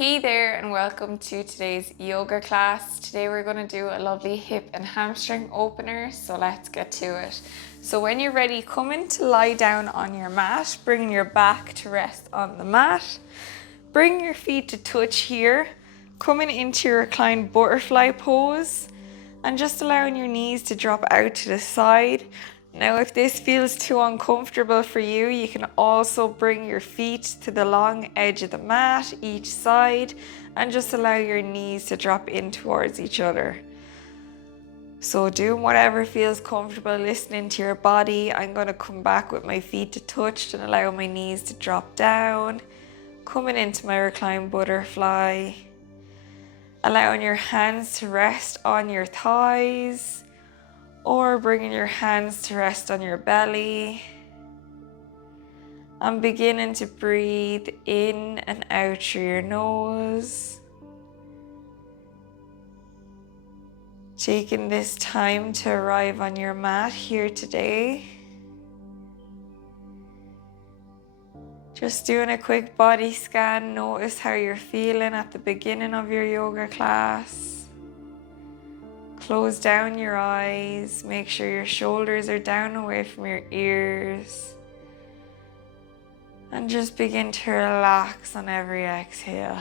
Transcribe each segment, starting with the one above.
Hey there and welcome to today's yoga class. Today we're going to do a lovely hip and hamstring opener, so let's get to it. So when you're ready, come in to lie down on your mat, bringing your back to rest on the mat. Bring your feet to touch here, coming into your reclined butterfly pose and just allowing your knees to drop out to the side. Now, if this feels too uncomfortable for you, you can also bring your feet to the long edge of the mat, each side, and just allow your knees to drop in towards each other. So doing whatever feels comfortable, listening to your body. I'm going to come back with my feet to touch and allow my knees to drop down. Coming into my reclined butterfly. Allowing your hands to rest on your thighs or bringing your hands to rest on your belly. And beginning to breathe in and out through your nose. Taking this time to arrive on your mat here today. Just doing a quick body scan. Notice how you're feeling at the beginning of your yoga class. Close down your eyes. Make sure your shoulders are down away from your ears. And just begin to relax on every exhale.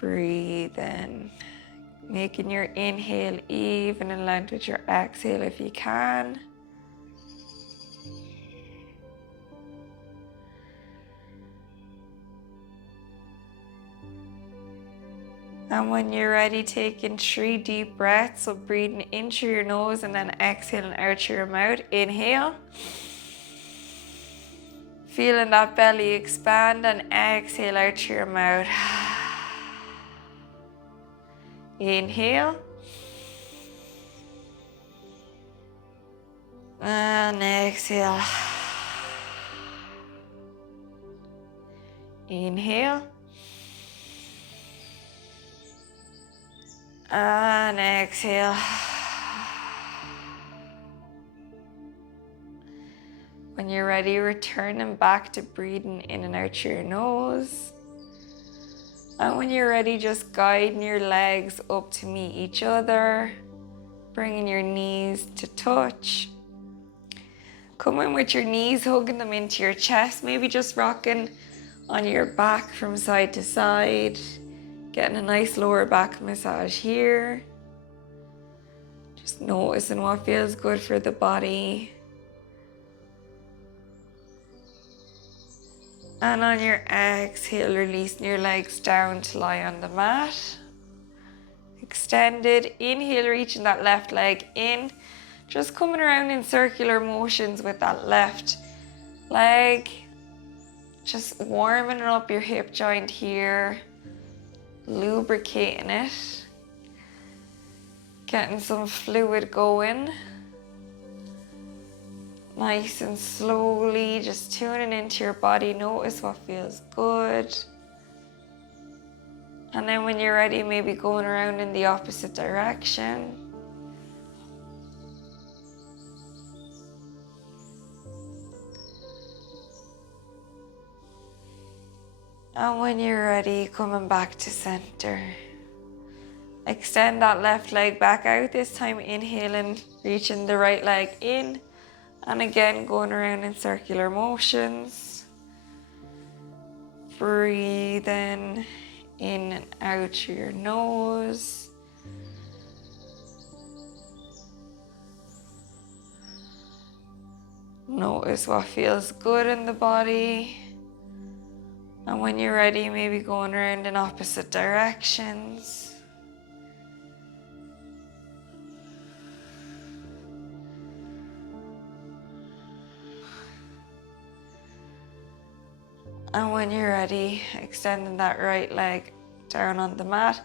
Breathe in. Making your inhale even in length with your exhale if you can. And when you're ready, taking 3 deep breaths, so breathing in through your nose and then exhaling out through your mouth. Inhale. Feeling that belly expand and exhale out through your mouth. Inhale. And exhale. Inhale. And exhale. When you're ready, returning back to breathing in and out through your nose. And when you're ready, just guiding your legs up to meet each other. Bringing your knees to touch. Come in with your knees, hugging them into your chest. Maybe just rocking on your back from side to side. Getting a nice lower back massage here. Just noticing what feels good for the body. And on your exhale, releasing your legs down to lie on the mat. Extended. Inhale, reaching that left leg in. Just coming around in circular motions with that left leg. Just warming up your hip joint here. Lubricating it. Getting some fluid going. Nice and slowly, just tuning into your body. Notice what feels good. And then when you're ready, maybe going around in the opposite direction. And when you're ready, coming back to center. Extend that left leg back out, this time inhaling, reaching the right leg in. And again, going around in circular motions. Breathing in and out through your nose. Notice what feels good in the body. And when you're ready, maybe going around in opposite directions. And when you're ready, extending that right leg down on the mat.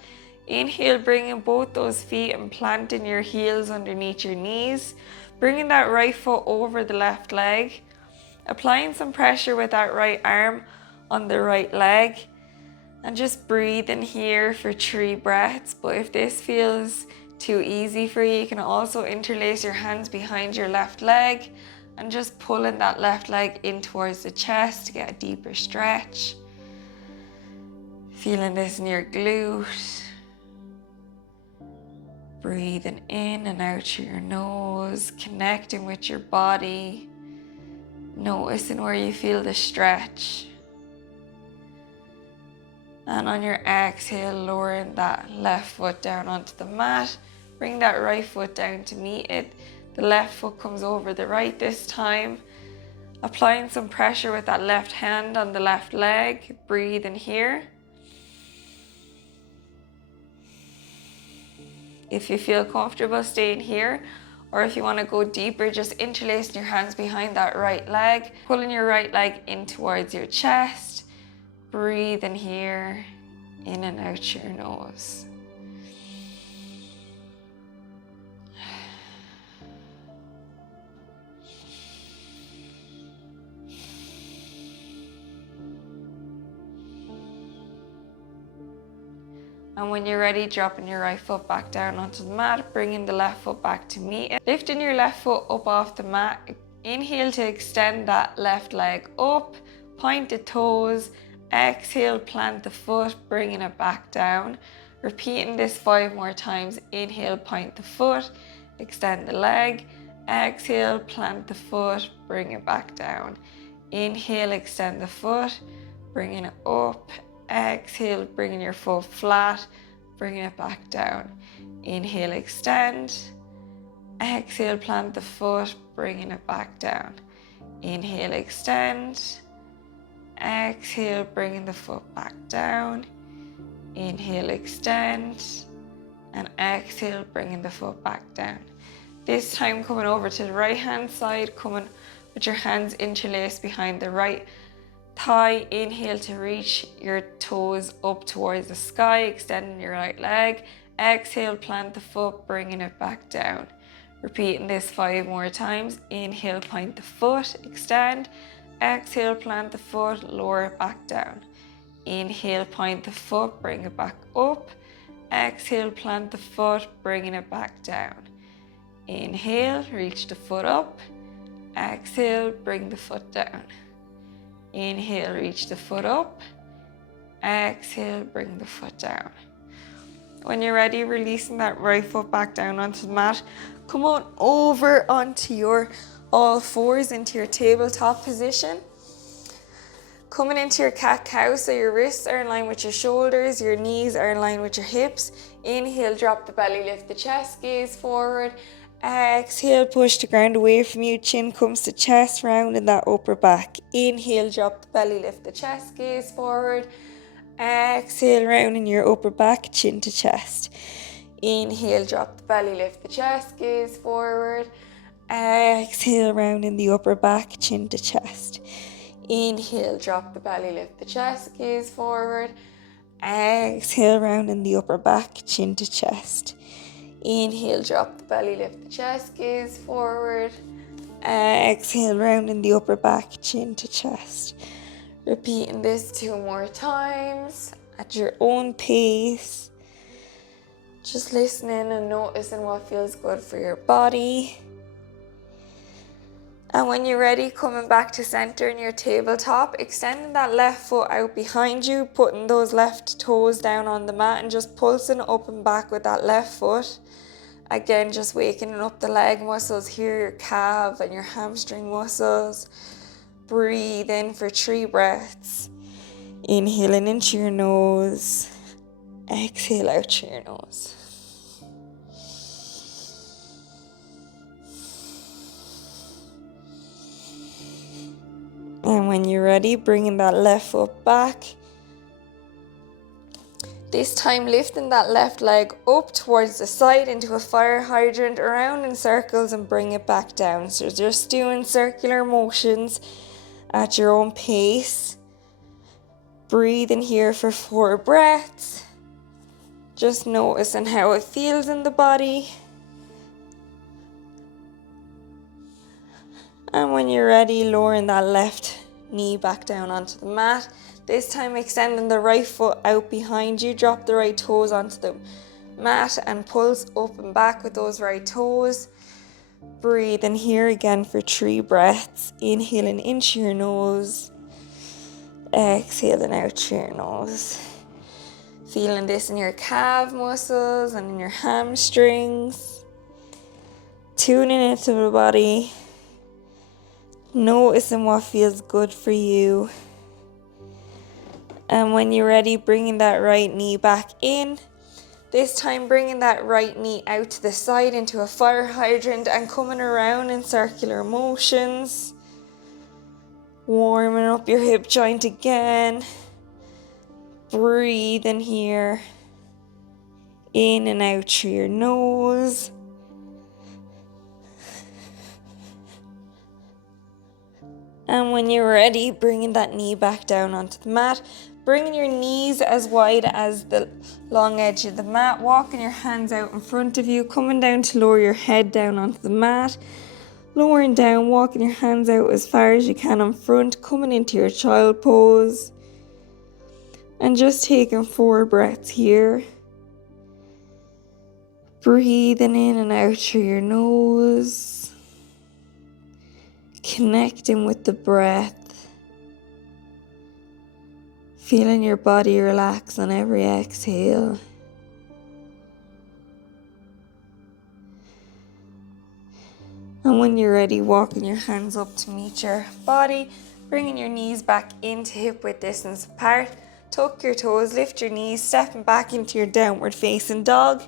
Inhale, bringing both those feet and planting your heels underneath your knees. Bringing that right foot over the left leg. Applying some pressure with that right arm on the right leg. And just breathe in here for 3 breaths. But if this feels too easy for you, you can also interlace your hands behind your left leg and just pulling that left leg in towards the chest to get a deeper stretch. Feeling this in your glute. Breathing in and out through your nose, connecting with your body, noticing where you feel the stretch. And on your exhale, lowering that left foot down onto the mat. Bring that right foot down to meet it. The left foot comes over the right this time. Applying some pressure with that left hand on the left leg. Breathe in here. If you feel comfortable staying here, or if you want to go deeper, just interlacing your hands behind that right leg, pulling your right leg in towards your chest. Breathe in here, in and out your nose. And when you're ready, dropping your right foot back down onto the mat, bringing the left foot back to meet it. Lifting your left foot up off the mat. Inhale to extend that left leg up, point the toes. Exhale, plant the foot, bringing it back down. Repeating this 5 more times. Inhale, point the foot, extend the leg. Exhale, plant the foot, bring it back down. Inhale, extend the foot, bringing it up. Exhale, bringing your foot flat, bringing it back down. Inhale, extend. Exhale, plant the foot, bringing it back down. Inhale, extend. Exhale, bringing the foot back down. Inhale, extend. And exhale, bringing the foot back down. This time coming over to the right hand side, coming with your hands interlaced behind the right thigh. Inhale to reach your toes up towards the sky, extending your right leg. Exhale, plant the foot, bringing it back down. Repeating this 5 more times. Inhale, point the foot, extend. Exhale, plant the foot, lower it back down. Inhale, point the foot, bring it back up. Exhale, plant the foot, bringing it back down. Inhale, reach the foot up. Exhale, bring the foot down. Inhale, reach the foot up. Exhale, bring the foot down. When you're ready, releasing that right foot back down onto the mat. Come on over onto your all fours into your tabletop position. Coming into your cat-cow, so your wrists are in line with your shoulders, your knees are in line with your hips. Inhale, drop the belly, lift the chest, gaze forward. Exhale, push the ground away from you, chin comes to chest, round in that upper back. Inhale, drop the belly, lift the chest, gaze forward. Exhale, round in your upper back, chin to chest. Inhale, drop the belly, lift the chest, gaze forward. Exhale, round in the upper back, chin to chest. Inhale, drop the belly, lift the chest, gaze forward. Exhale, round in the upper back, chin to chest. Inhale, drop the belly, lift the chest, gaze forward. Exhale, round in the upper back, chin to chest. Repeating this 2 more times at your own pace. Just listening and noticing what feels good for your body. And when you're ready, coming back to center in your tabletop, extending that left foot out behind you, putting those left toes down on the mat and just pulsing up and back with that left foot. Again, just waking up the leg muscles here, your calf and your hamstring muscles. Breathe in for 3 breaths. Inhaling into your nose. Exhale out through your nose. And when you're ready, bringing that left foot back. This time lifting that left leg up towards the side into a fire hydrant, around in circles and bring it back down. So just doing circular motions at your own pace. Breathe in here for 4 breaths. Just noticing how it feels in the body. And when you're ready, lowering that left knee back down onto the mat. This time extending the right foot out behind you. Drop the right toes onto the mat and pulse up and back with those right toes. Breathe in here again for 3 breaths. Inhaling into your nose. Exhaling out through your nose. Feeling this in your calf muscles and in your hamstrings. Tuning into the body. Noticing what feels good for you. And when you're ready, bringing that right knee back in. This time bringing that right knee out to the side into a fire hydrant and coming around in circular motions. Warming up your hip joint again. Breathe in here. In and out through your nose. And when you're ready, bringing that knee back down onto the mat. Bringing your knees as wide as the long edge of the mat. Walking your hands out in front of you. Coming down to lower your head down onto the mat. Lowering down, walking your hands out as far as you can in front. Coming into your child pose. And just taking 4 breaths here. Breathing in and out through your nose. Connecting with the breath. Feeling your body relax on every exhale. And when you're ready, walking your hands up to meet your body. Bringing your knees back into hip width distance apart. Tuck your toes, lift your knees, stepping back into your downward facing dog.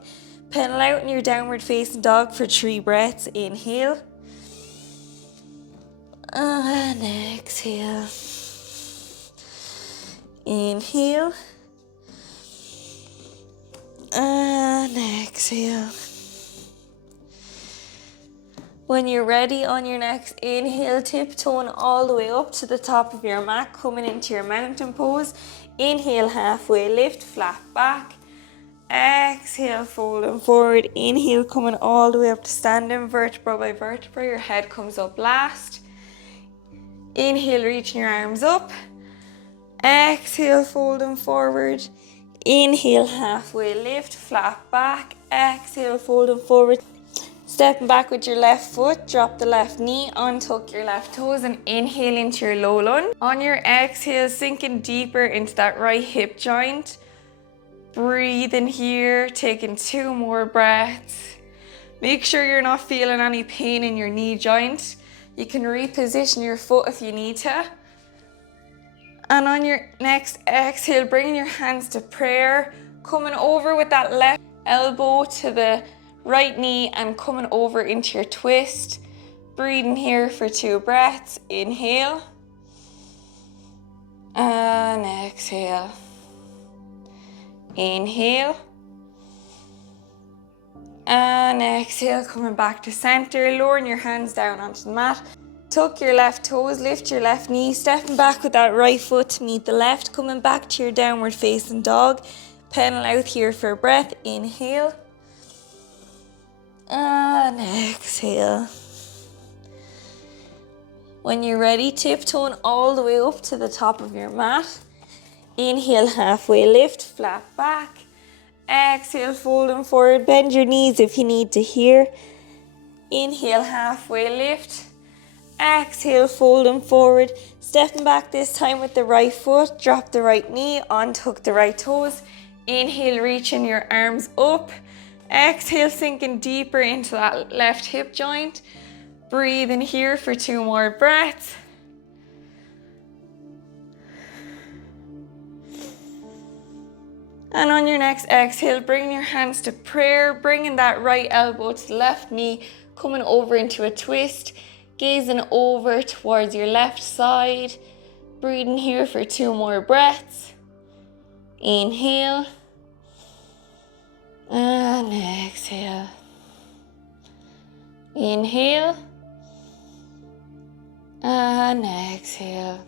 Pedal out in your downward facing dog for 3 breaths. Inhale. And exhale. Inhale. And exhale. When you're ready, on your next inhale, tiptoeing all the way up to the top of your mat, coming into your mountain pose. Inhale, halfway lift, flat back. Exhale, folding forward. Inhale, coming all the way up to standing, vertebra by vertebra. Your head comes up last. Inhale, reaching your arms up. Exhale, folding forward. Inhale, halfway lift, flat back. Exhale, folding forward. Stepping back with your left foot, drop the left knee, untuck your left toes and inhale into your low lunge. On your exhale, sinking deeper into that right hip joint. Breathe in here, taking 2 more breaths. Make sure you're not feeling any pain in your knee joint. You can reposition your foot if you need to. And on your next exhale, bringing your hands to prayer, coming over with that left elbow to the right knee and coming over into your twist. Breathing here for 2 breaths. Inhale. And exhale. Inhale. And exhale, coming back to center, lowering your hands down onto the mat. Tuck your left toes, lift your left knee, stepping back with that right foot to meet the left, coming back to your downward facing dog. Pedal out here for a breath. Inhale. And exhale. When you're ready, tiptoeing all the way up to the top of your mat. Inhale, halfway lift, flat back. Exhale, folding forward, bend your knees if you need to here. Inhale, halfway lift. Exhale, folding forward, stepping back this time with the right foot, drop the right knee, untuck the right toes. Inhale, reaching your arms up. Exhale, sinking deeper into that left hip joint. Breathe in here for 2 more breaths. And on your next exhale, bring your hands to prayer, bringing that right elbow to the left knee, coming over into a twist, gazing over towards your left side. Breathing here for 2 more breaths. Inhale. And exhale. Inhale. And exhale.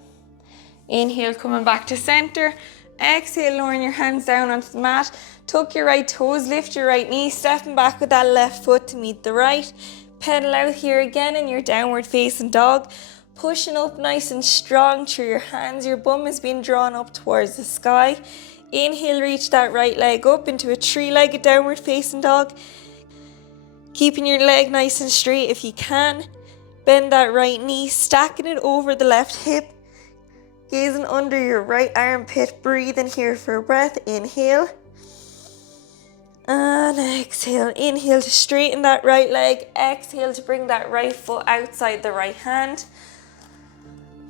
Inhale, coming back to center. Exhale, lowering your hands down onto the mat. Tuck your right toes, lift your right knee, stepping back with that left foot to meet the right. Pedal out here again in your downward facing dog. Pushing up nice and strong through your hands. Your bum is being drawn up towards the sky. Inhale, reach that right leg up into a three-legged downward facing dog. Keeping your leg nice and straight if you can. Bend that right knee, stacking it over the left hip. Gazing under your right armpit. Breathe in here for a breath. Inhale. And exhale. Inhale to straighten that right leg. Exhale to bring that right foot outside the right hand.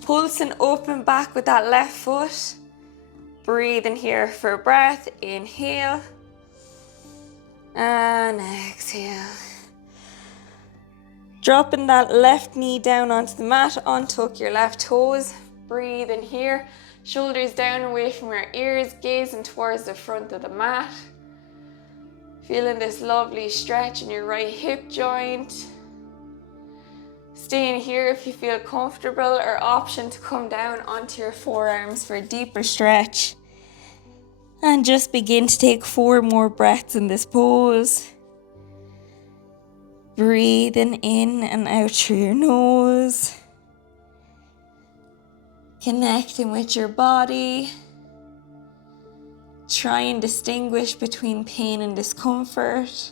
Pulsing up and back with that left foot. Breathe in here for a breath. Inhale. And exhale. Dropping that left knee down onto the mat. Untuck your left toes. Breathe in here. Shoulders down away from your ears. Gazing towards the front of the mat. Feeling this lovely stretch in your right hip joint. Staying here if you feel comfortable, or option to come down onto your forearms for a deeper stretch. And just begin to take 4 more breaths in this pose. Breathing in and out through your nose. Connecting with your body. Try and distinguish between pain and discomfort.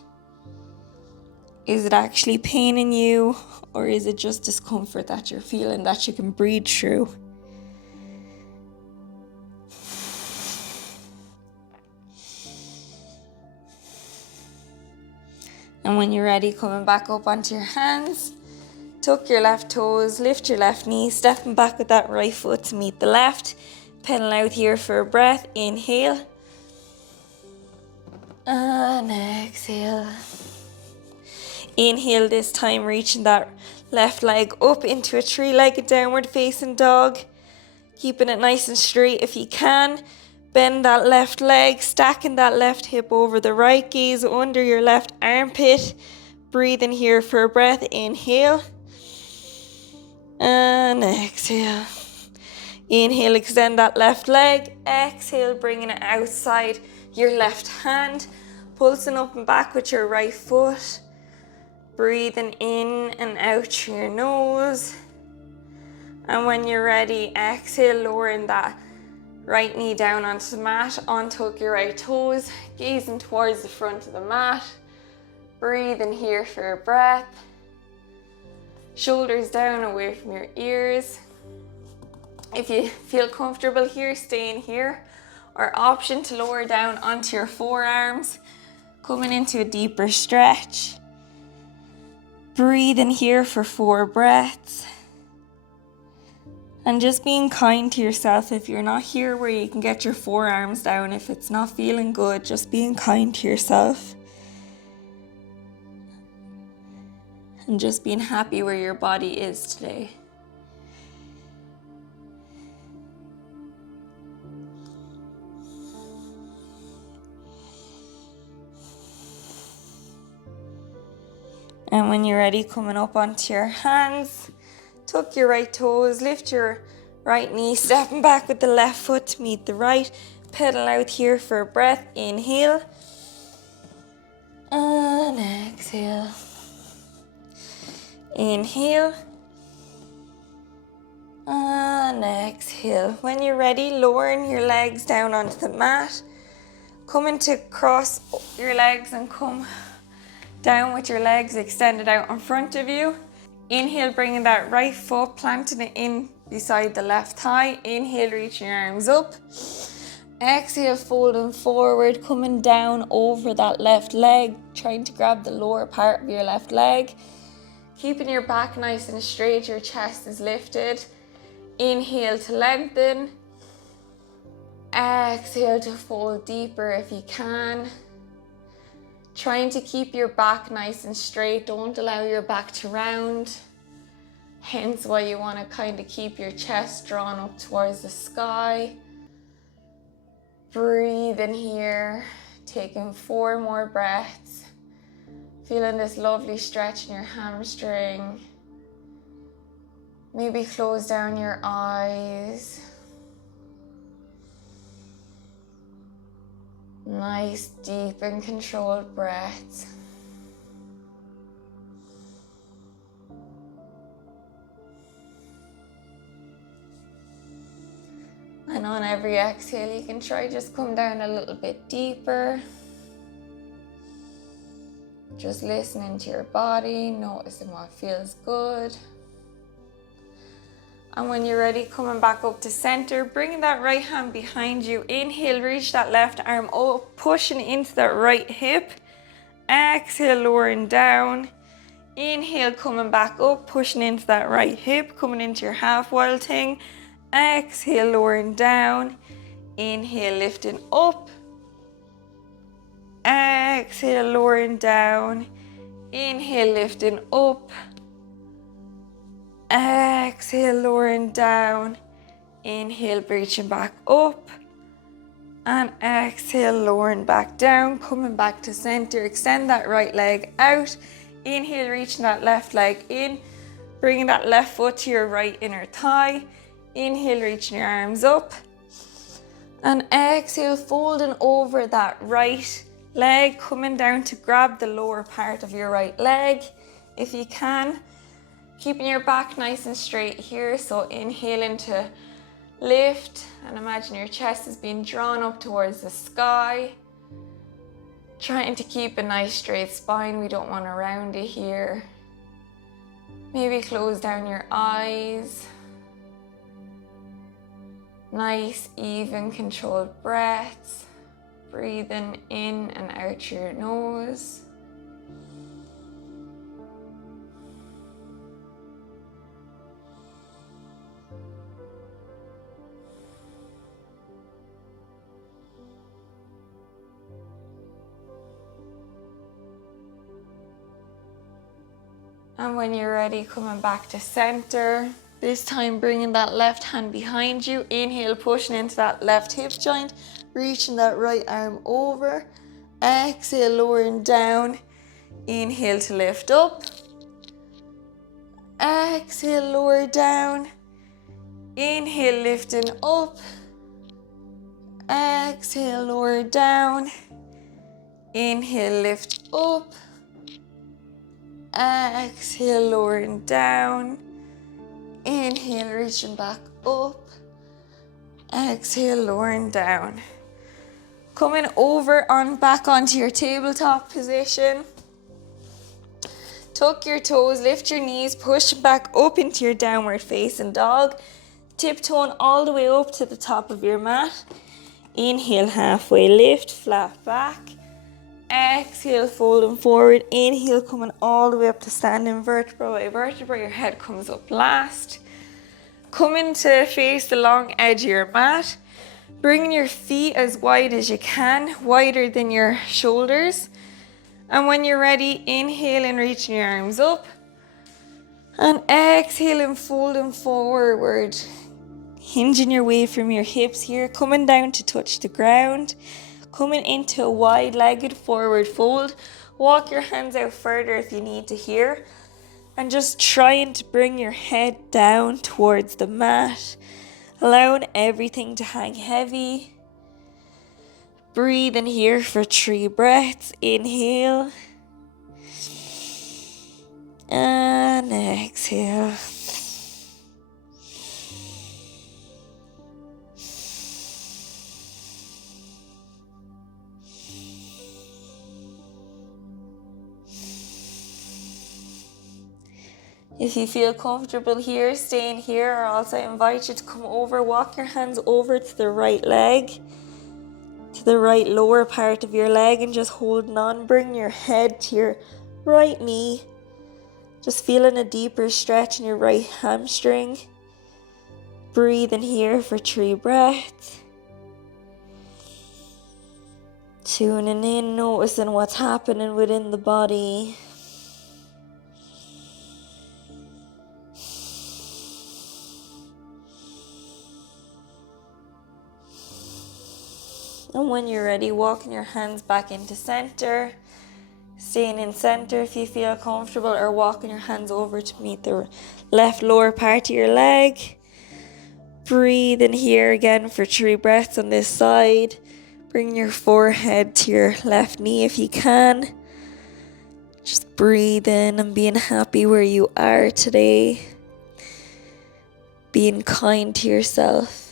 Is it actually pain in you, or is it just discomfort that you're feeling that you can breathe through? And when you're ready, coming back up onto your hands, tuck your left toes, lift your left knee, stepping back with that right foot to meet the left. Pedal out here for a breath. Inhale. And exhale. Inhale this time, reaching that left leg up into a three-legged downward facing dog. Keeping it nice and straight if you can. Bend that left leg, stacking that left hip over the right. Gaze under your left armpit. Breathe in here for a breath. Inhale. And exhale. Inhale, extend that left leg. Exhale, bringing it outside your left hand. Pulsing up and back with your right foot. Breathing in and out through your nose. And when you're ready, exhale, lowering that right knee down onto the mat. Untuck your right toes, gazing towards the front of the mat. Breathe in here for a breath. Shoulders down away from your ears. If you feel comfortable here, stay in here. Or option to lower down onto your forearms. Coming into a deeper stretch. Breathe in here for 4 breaths. And just being kind to yourself. If you're not here where you can get your forearms down, if it's not feeling good, just being kind to yourself. And just being happy where your body is today. And when you're ready, coming up onto your hands, tuck your right toes, lift your right knee, stepping back with the left foot to meet the right. Pedal out here for a breath. Inhale. And exhale. Inhale. And exhale. When you're ready, lowering your legs down onto the mat. Coming to cross your legs and come down with your legs extended out in front of you. Inhale, bringing that right foot, planting it in beside the left thigh. Inhale, reaching your arms up. Exhale, folding forward, coming down over that left leg, trying to grab the lower part of your left leg. Keeping your back nice and straight, your chest is lifted. Inhale to lengthen. Exhale to fold deeper if you can. Trying to keep your back nice and straight. Don't allow your back to round. Hence why you want to kind of keep your chest drawn up towards the sky. Breathe in here. Taking 4 more breaths. Feeling this lovely stretch in your hamstring. Maybe close down your eyes. Nice, deep and controlled breaths. And on every exhale, you can try just come down a little bit deeper. Just listening to your body, noticing what feels good. And when you're ready, coming back up to center, bringing that right hand behind you. Inhale, reach that left arm up, pushing into that right hip. Exhale, lowering down. Inhale, coming back up, pushing into that right hip, coming into your half wild thing. Exhale, lowering down. Inhale, lifting up. Exhale, lowering down. Inhale, lifting up. Exhale, lowering down. Inhale, reaching back up. And exhale, lowering back down, coming back to center. Extend that right leg out. Inhale, reaching that left leg in. Bringing that left foot to your right inner thigh. Inhale, reaching your arms up. And exhale, folding over that right leg, coming down to grab the lower part of your right leg if you can. Keeping your back nice and straight here. So inhaling to lift and imagine your chest is being drawn up towards the sky. Trying to keep a nice straight spine. We don't want to round it here. Maybe close down your eyes. Nice, even, controlled breaths. Breathing in and out through your nose. And when you're ready, coming back to center. This time bringing that left hand behind you. Inhale, pushing into that left hip joint. Reaching that right arm over. Exhale, lowering down. Inhale to lift up. Exhale, lower down. Inhale, lifting up. Exhale, lower down. Inhale, lift up. Exhale, lowering down. Inhale, reaching back up. Exhale, lowering down. Coming over on back onto your tabletop position. Tuck your toes, lift your knees, push back up into your downward facing dog. Tiptoeing all the way up to the top of your mat. Inhale, halfway lift, flat back. Exhale, folding forward. Inhale, coming all the way up to standing vertebra by vertebra. Your head comes up last. Coming to face the long edge of your mat. Bringing your feet as wide as you can, wider than your shoulders. And when you're ready, inhaling, reaching your arms up. And exhaling, folding forward. Hinging your weight from your hips here, coming down to touch the ground. Coming into a wide-legged forward fold. Walk your hands out further if you need to here. And just trying to bring your head down towards the mat. Allowing everything to hang heavy. Breathe in here for 3 breaths. Inhale. And exhale. If you feel comfortable here, staying here, or else I invite you to come over, walk your hands over to the right leg, to the right lower part of your leg, and just holding on. Bring your head to your right knee. Just feeling a deeper stretch in your right hamstring. Breathe in here for 3 breaths. Tuning in, noticing what's happening within the body. And when you're ready, walking your hands back into center. Staying in center if you feel comfortable, or walking your hands over to meet the left lower part of your leg. Breathe in here again for 3 breaths on this side. Bring your forehead to your left knee if you can. Just breathe in and being happy where you are today. Being kind to yourself.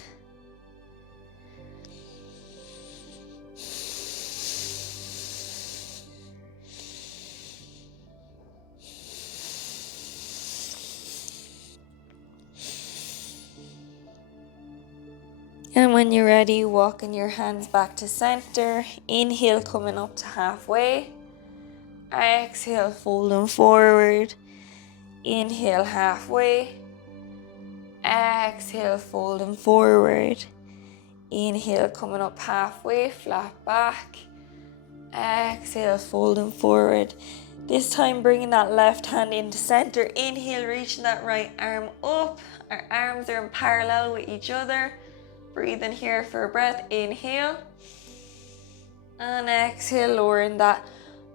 And when you're ready, walking your hands back to center. Inhale, coming up to halfway. Exhale, folding forward. Inhale, halfway. Exhale, folding forward. Inhale, coming up halfway, flat back. Exhale, folding forward. This time, bringing that left hand into center. Inhale, reaching that right arm up. Our arms are in parallel with each other. Breathe in here for a breath. Inhale. And exhale, lowering that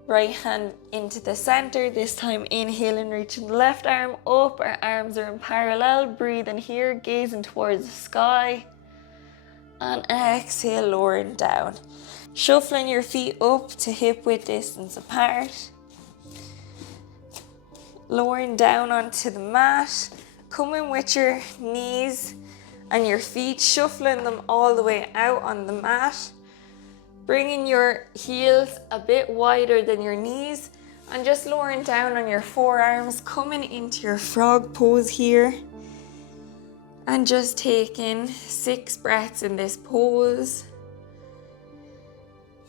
right hand into the center. This time, inhaling, reaching the left arm up. Our arms are in parallel. Breathe in here, gazing towards the sky. And exhale, lowering down. Shuffling your feet up to hip width distance apart. Lowering down onto the mat. Coming with your knees and your feet, shuffling them all the way out on the mat. Bringing your heels a bit wider than your knees and just lowering down on your forearms, coming into your frog pose here. And just taking 6 breaths in this pose.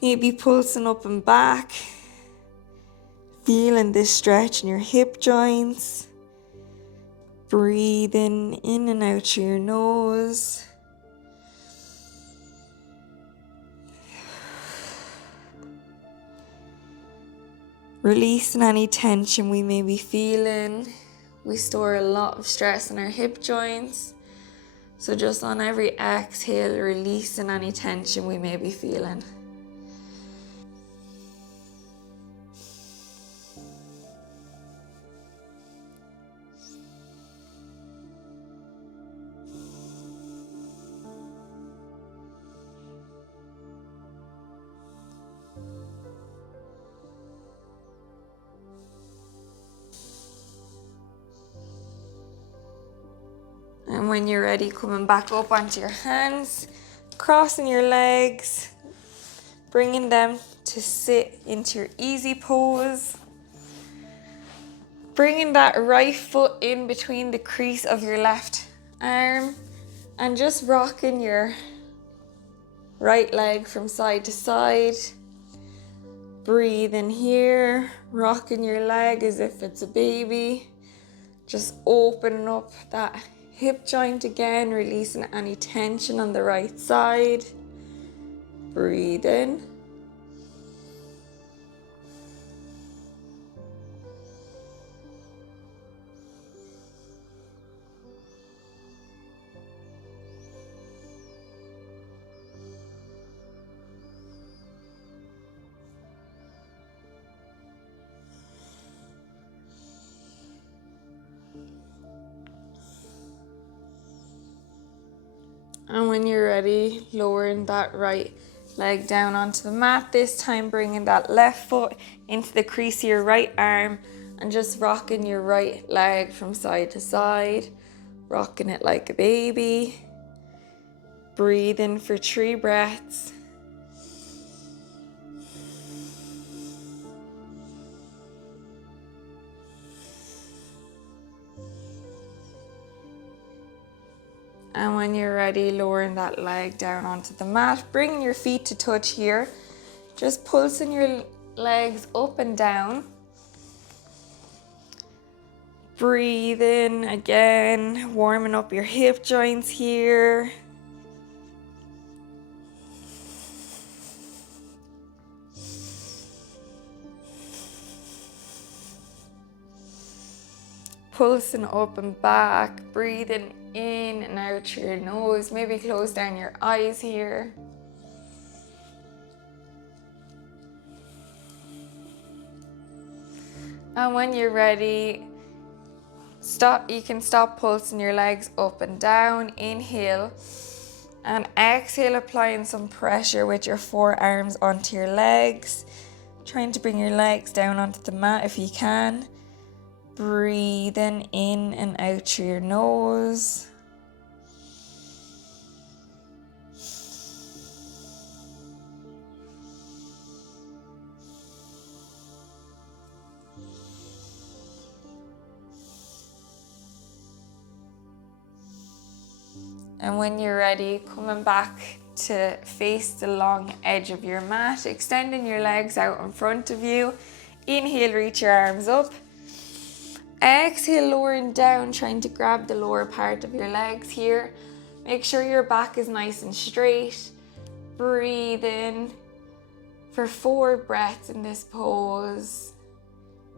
Maybe pulsing up and back. Feeling this stretch in your hip joints. Breathing in and out through your nose. Releasing any tension we may be feeling. We store a lot of stress in our hip joints. So just on every exhale, releasing any tension we may be feeling. And when you're ready, coming back up onto your hands, crossing your legs, bringing them to sit into your easy pose. Bringing that right foot in between the crease of your left arm and just rocking your right leg from side to side. Breathe in here, rocking your leg as if it's a baby. Just opening up that hip joint again, releasing any tension on the right side. Breathe in. And when you're ready, lowering that right leg down onto the mat. This time bringing that left foot into the crease of your right arm and just rocking your right leg from side to side. Rocking it like a baby. Breathe in for 3 breaths. And when you're ready, lowering that leg down onto the mat, bringing your feet to touch here. Just pulsing your legs up and down. Breathe in again, warming up your hip joints here. Pulsing up and back, breathing in and out through your nose. Maybe close down your eyes here. And when you're ready, you can stop pulsing your legs up and down. Inhale and exhale, applying some pressure with your forearms onto your legs. Trying to bring your legs down onto the mat if you can. Breathing in and out through your nose. And when you're ready, coming back to face the long edge of your mat, extending your legs out in front of you. Inhale, reach your arms up. Exhale, lowering down, trying to grab the lower part of your legs here. Make sure your back is nice and straight. Breathe in for 4 breaths in this pose.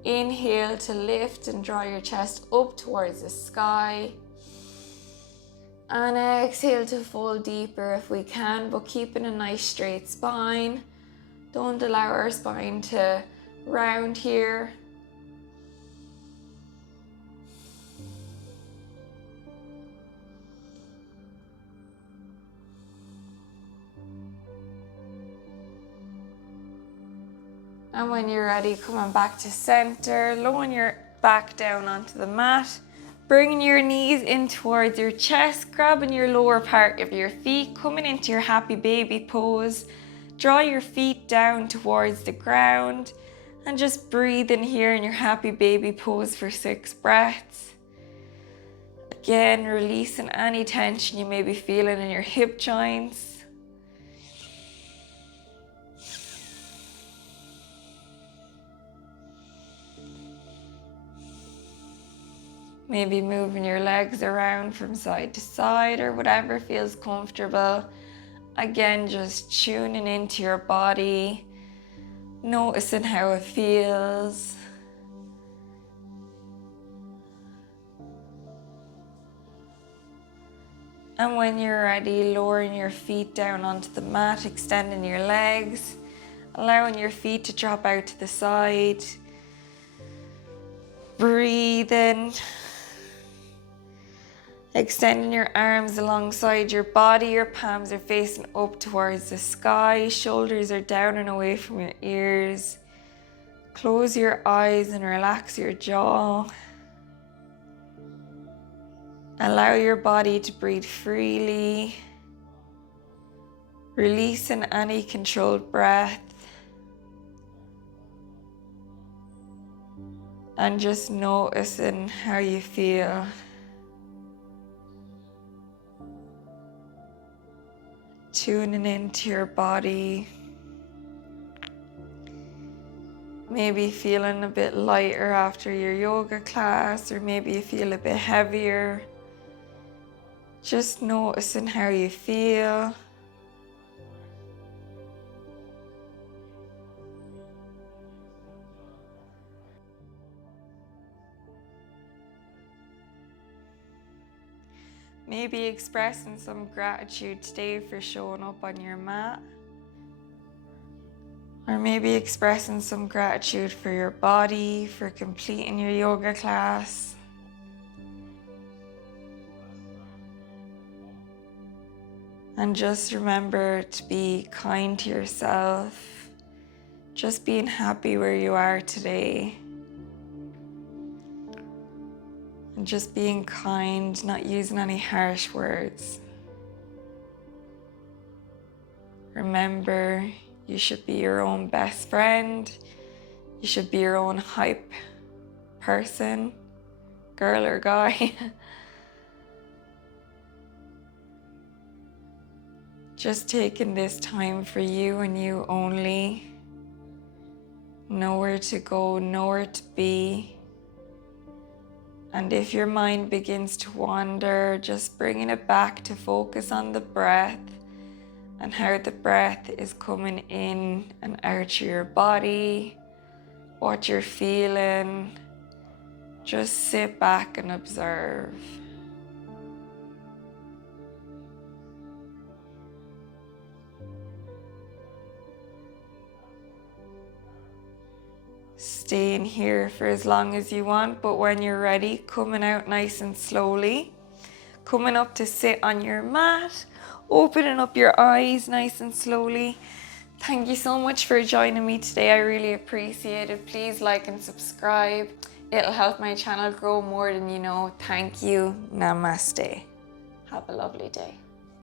Inhale to lift and draw your chest up towards the sky. And exhale to fold deeper if we can, but keeping a nice straight spine. Don't allow our spine to round here. And when you're ready, coming back to center, lowering your back down onto the mat. Bringing your knees in towards your chest, grabbing your lower part of your feet, coming into your happy baby pose. Draw your feet down towards the ground and just breathe in here in your happy baby pose for 6 breaths. Again, releasing any tension you may be feeling in your hip joints. Maybe moving your legs around from side to side or whatever feels comfortable. Again, just tuning into your body, noticing how it feels. And when you're ready, lowering your feet down onto the mat, extending your legs, allowing your feet to drop out to the side. Breathe in. Extending your arms alongside your body, your palms are facing up towards the sky, shoulders are down and away from your ears. Close your eyes and relax your jaw. Allow your body to breathe freely, releasing any controlled breath. And just noticing how you feel. Tuning into your body. Maybe feeling a bit lighter after your yoga class, or maybe you feel a bit heavier. Just noticing how you feel. Maybe expressing some gratitude today for showing up on your mat. Or maybe expressing some gratitude for your body, for completing your yoga class. And just remember to be kind to yourself. Just being happy where you are today. And just being kind, not using any harsh words. Remember, you should be your own best friend. You should be your own hype person, girl or guy. Just taking this time for you and you only. Nowhere to go, nowhere to be. And if your mind begins to wander, just bringing it back to focus on the breath and how the breath is coming in and out through your body, what you're feeling. Just sit back and observe. Stay in here for as long as you want, but when you're ready, coming out nice and slowly. Coming up to sit on your mat, opening up your eyes nice and slowly. Thank you so much for joining me today. I really appreciate it. Please like and subscribe. It'll help my channel grow more than you know. Thank you. Namaste. Have a lovely day.